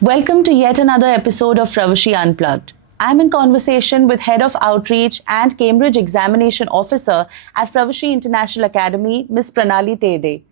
Welcome to yet another episode of Fravashi Unplugged. I'm in conversation with Head of Outreach and Cambridge Examination Officer at Fravashi International Academy, Ms. Pranali Terde.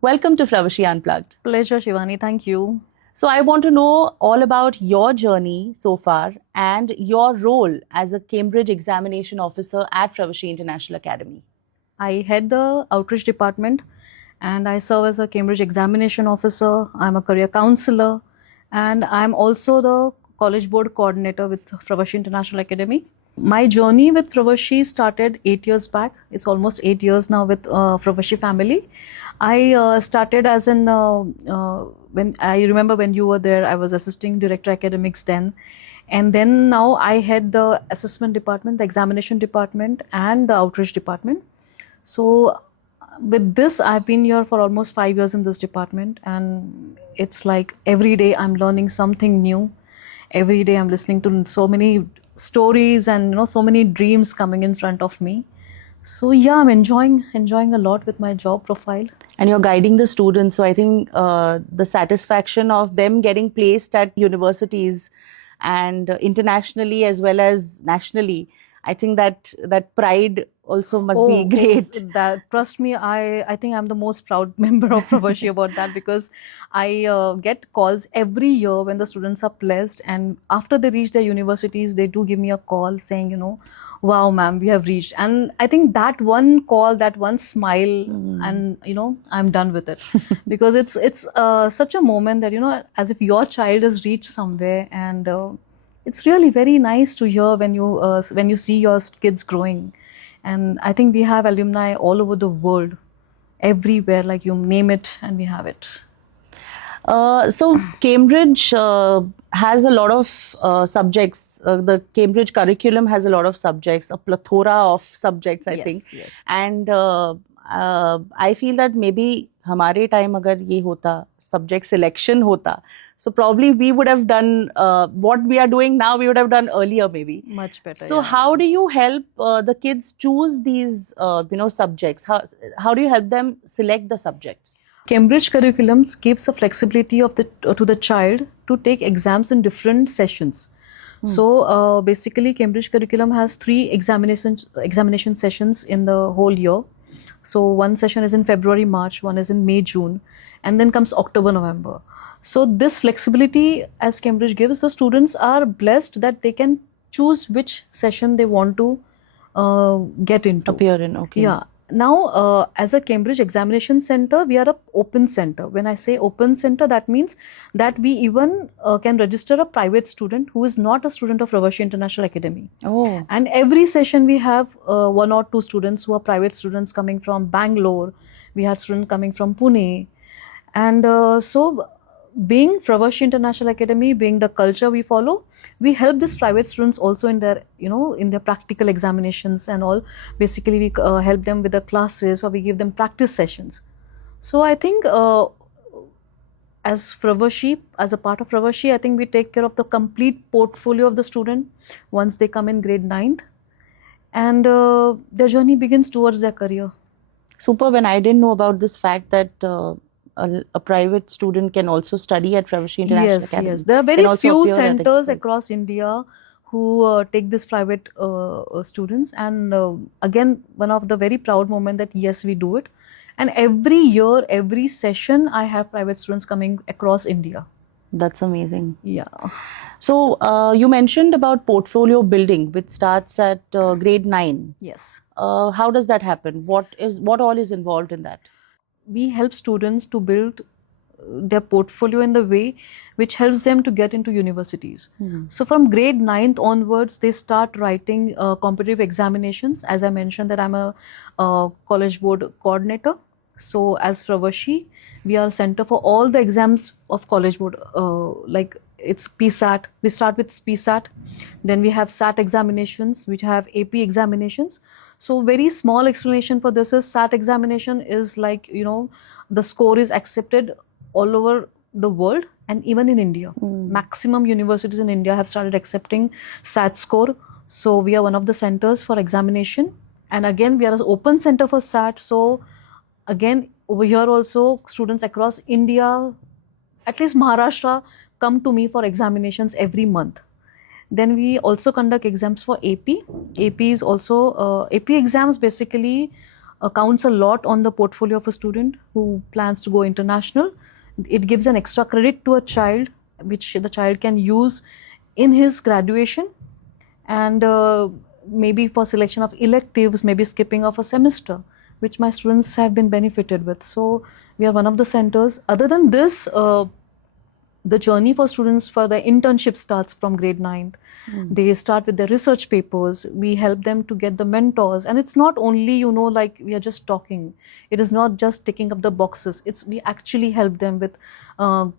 Welcome to Fravashi Unplugged. Pleasure, Shivani. Thank you. So, I want to know all about your journey so far and your role as a Cambridge Examination Officer at Fravashi International Academy. I head the outreach department and I serve as a Cambridge Examination Officer. I'm a career counselor and I'm also the College Board Coordinator with Fravashi International Academy. My journey with Fravashi started 8 years back. It's almost 8 years now with Fravashi family. I started as when I remember when you were there, I was assisting director academics then. And then now I head the assessment department, the examination department and the outreach department. So with this, I've been here for almost 5 years in this department, and it's like every day I'm learning something new. Every day I'm listening to so many stories and so many dreams coming in front of me. So yeah, I'm enjoying a lot with my job profile. And you're guiding the students, so I think the satisfaction of them getting placed at universities and internationally as well as nationally, I think that pride also must be great. That trust me, I think I'm the most proud member of Fravashi about that, because I get calls every year when the students are placed, and after they reach their universities, they do give me a call saying, wow, ma'am, we have reached. And I think that one call, that one smile, and I'm done with it, because it's such a moment that as if your child has reached somewhere, and it's really very nice to hear when you see your kids growing. And I think we have alumni all over the world, everywhere, like you name it, and we have it. So Cambridge has a lot of subjects. The Cambridge curriculum has a lot of subjects, a plethora of subjects, I think. Yes. And I feel that maybe हमारे time अगर ये होता, subject selection होता, so probably we would have done what we are doing now, we would have done earlier maybe. Much better. So yeah. how do you help the kids choose these subjects? How do you help them select the subjects? Cambridge curriculum gives a flexibility to the child to take exams in different sessions. So basically, Cambridge curriculum has 3 examination sessions in the whole year. So one session is in February, March, one is in May, June, and then comes October, November. So this flexibility as Cambridge gives, the students are blessed that they can choose which session they want to get into. Appear in, okay. Yeah. Now, as a Cambridge Examination Center, we are an open center. When I say open center, that means that we even can register a private student who is not a student of Fravashi International Academy. Oh. And every session we have 1 or 2 students who are private students coming from Bangalore. We have students coming from Pune. And so being Fravashi International Academy, being the culture we follow, we help these private students also in their, in their practical examinations and all. Basically, we help them with the classes, or we give them practice sessions. So I think as Fravashi, as a part of Fravashi, I think we take care of the complete portfolio of the student once they come in grade 9th, and their journey begins towards their career. Super. When I didn't know about this fact that a private student can also study at Fravashi International Academy. Yes. There are very few centers across India who take this private students, and again, one of the very proud moment that yes, we do it. And every year, every session, I have private students coming across India. That's amazing. Yeah. So you mentioned about portfolio building, which starts at grade 9. Yes. How does that happen? What all is involved in that? We help students to build their portfolio in the way which helps them to get into universities. So from grade 9th onwards, they start writing competitive examinations. As I mentioned that I'm a college board coordinator. So as Fravashi, we are a center for all the exams of college board, like it's PSAT. We start with PSAT, then we have SAT examinations, which have AP examinations. So very small explanation for this is SAT examination is like, the score is accepted all over the world and even in India. Maximum universities in India have started accepting SAT score. So we are one of the centers for examination. And again, we are an open center for SAT. So again, over here also, students across India, at least Maharashtra, come to me for examinations every month. Then we also conduct exams for AP. AP is also AP exams basically counts a lot on the portfolio of a student who plans to go international. It gives an extra credit to a child, which the child can use in his graduation, and maybe for selection of electives, maybe skipping of a semester, which my students have been benefited with. So we are one of the centers. Other than this, the journey for students for the internship starts from grade 9th. They start with their research papers. We help them to get the mentors, and it's not only, like we are just talking. It is not just ticking up the boxes. It's we actually help them with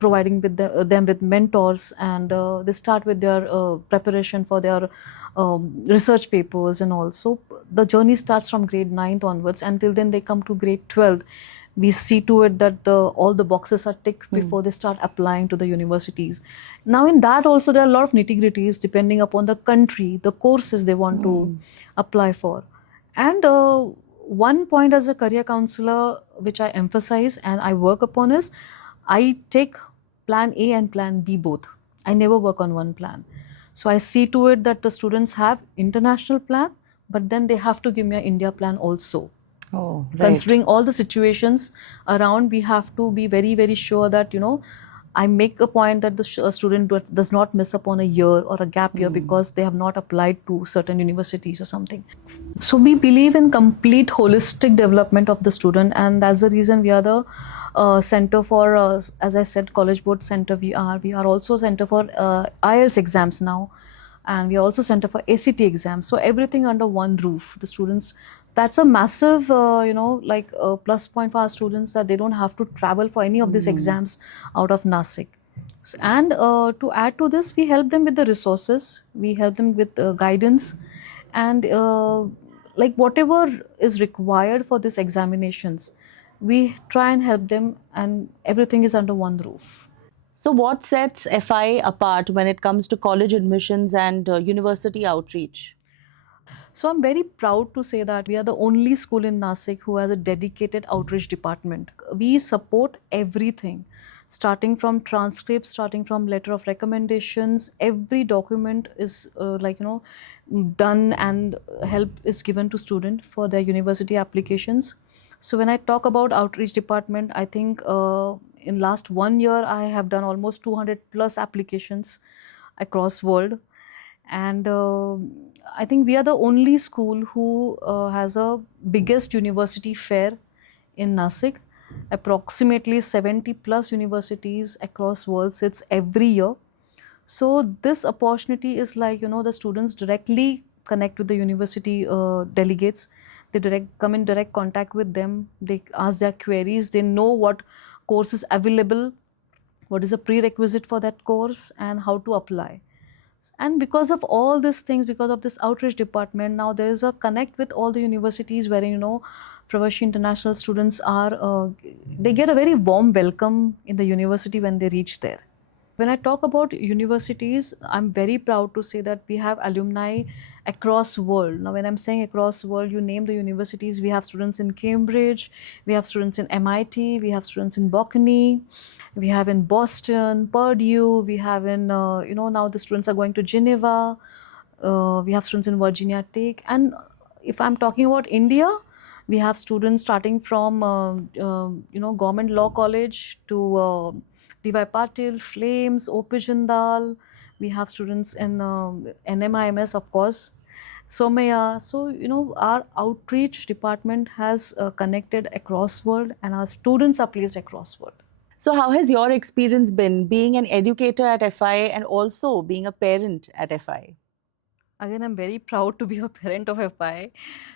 providing with them with mentors, and they start with their preparation for their research papers and all. So the journey starts from grade 9th onwards. Until then they come to grade 12th, we see to it that all the boxes are ticked before they start applying to the universities. Now in that also there are a lot of nitty-gritties depending upon the country, the courses they want to apply for. And one point as a career counselor which I emphasize and I work upon is I take plan A and plan B both. I never work on one plan. So I see to it that the students have international plan, but then they have to give me an India plan also. Oh, right. Considering all the situations around, we have to be very, very sure that, I make a point that the student does not miss upon a year or a gap year because they have not applied to certain universities or something. So we believe in complete holistic development of the student, and that's the reason we are the center for, as I said, College Board Center. We are also center for IELTS exams now, and we are also center for ACT exams. So everything under one roof. The students, that's a massive, plus point for our students, that they don't have to travel for any of these exams out of Nasik. And to add to this, we help them with the resources, we help them with guidance, and like whatever is required for these examinations, we try and help them, and everything is under one roof. So, what sets FI apart when it comes to college admissions and university outreach? So I'm very proud to say that we are the only school in Nasik who has a dedicated outreach department. We support everything, starting from transcripts, starting from letter of recommendations. Every document is done, and help is given to student for their university applications. So when I talk about outreach department, I think in last 1 year I have done almost 200 plus applications across world. And I think we are the only school who has a biggest university fair in Nasik. Approximately 70 plus universities across world sits every year. So this opportunity is like, the students directly connect with the university delegates. They come in direct contact with them. They ask their queries. They know what course is available, what is a prerequisite for that course, and how to apply. And because of all these things, because of this outreach department, now there is a connect with all the universities where, Fravashi International students are, they get a very warm welcome in the university when they reach there. When I talk about universities, I'm very proud to say that we have alumni across world. Now, when I'm saying across world, you name the universities, we have students in Cambridge, we have students in MIT, we have students in Bocconi, we have in Boston, Purdue, we have in, now the students are going to Geneva, we have students in Virginia Tech. And if I'm talking about India, we have students starting from, Government Law College to D.Y. Patil, Flames, OP Jindal. We have students in NMIMS, of course, Somaya. So, our outreach department has connected across world, and our students are placed across world. So, how has your experience been being an educator at FI and also being a parent at FI? Again, I'm very proud to be a parent of FI.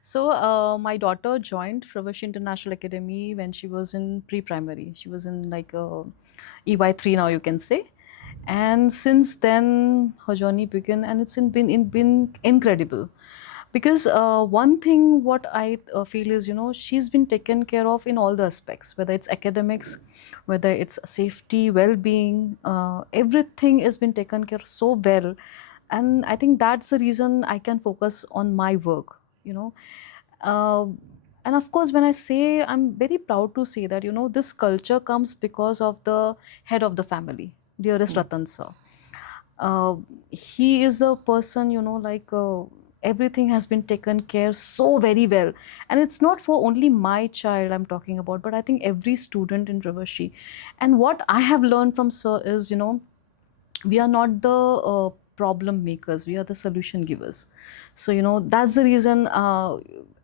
So, my daughter joined Fravashi International Academy when she was in pre-primary. She was in like EY3 now, you can say. And since then, her journey began, and it's been incredible. Because one thing what I feel is, she's been taken care of in all the aspects, whether it's academics, whether it's safety, well-being, everything has been taken care of so well. And I think that's the reason I can focus on my work, uh, and of course, when I say, I'm very proud to say that, this culture comes because of the head of the family, dearest Ratan sir. uh, he is a person, everything has been taken care so very well. And it's not for only my child I'm talking about, but I think every student in Fravashi. And what I have learned from sir is, we are not the problem makers, we are the solution givers. So that's the reason,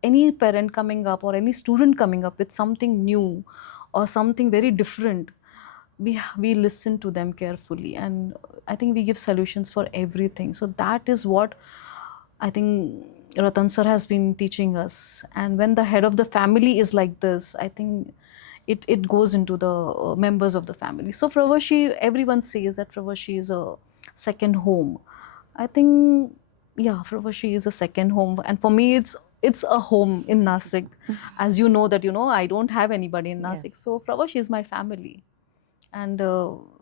any parent coming up or any student coming up with something new or something very different, we listen to them carefully, and I think we give solutions for everything. So that is what I think Ratan sir has been teaching us. And when the head of the family is like this, I think it goes into the members of the family. So Fravashi, everyone says that Fravashi is a second home. I think, yeah, Fravashi is a second home, and for me, it's a home in Nasik. As you know that I don't have anybody in Nasik, Yes. so Fravashi is my family, and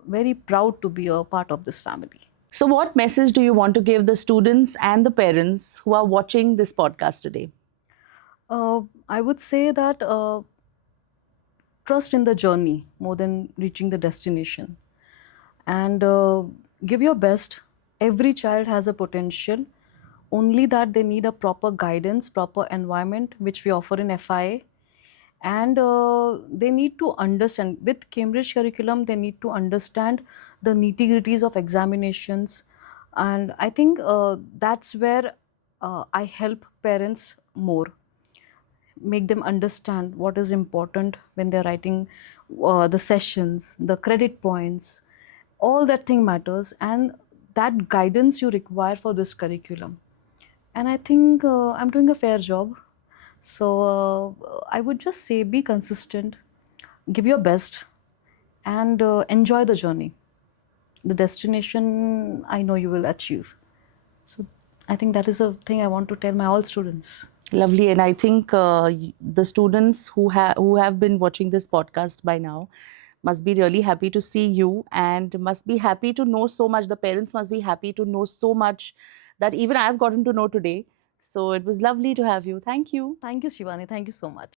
very proud to be a part of this family. So, what message do you want to give the students and the parents who are watching this podcast today? I would say that trust in the journey more than reaching the destination, and give your best. Every child has a potential, only that they need a proper guidance, proper environment, which we offer in FIA. And they need to understand, with Cambridge curriculum, they need to understand the nitty gritties of examinations. And I think that's where I help parents more, make them understand what is important when they're writing the sessions, the credit points, all that thing matters, and that guidance you require for this curriculum. And I think I'm doing a fair job. So I would just say, be consistent, give your best, and enjoy the journey. The destination, I know you will achieve. So I think that is a thing I want to tell my all students. Lovely, and I think the students who have been watching this podcast by now must be really happy to see you, and must be happy to know so much. The parents must be happy to know so much that even I've gotten to know today. So it was lovely to have you. Thank you. Thank you, Shivani. Thank you so much.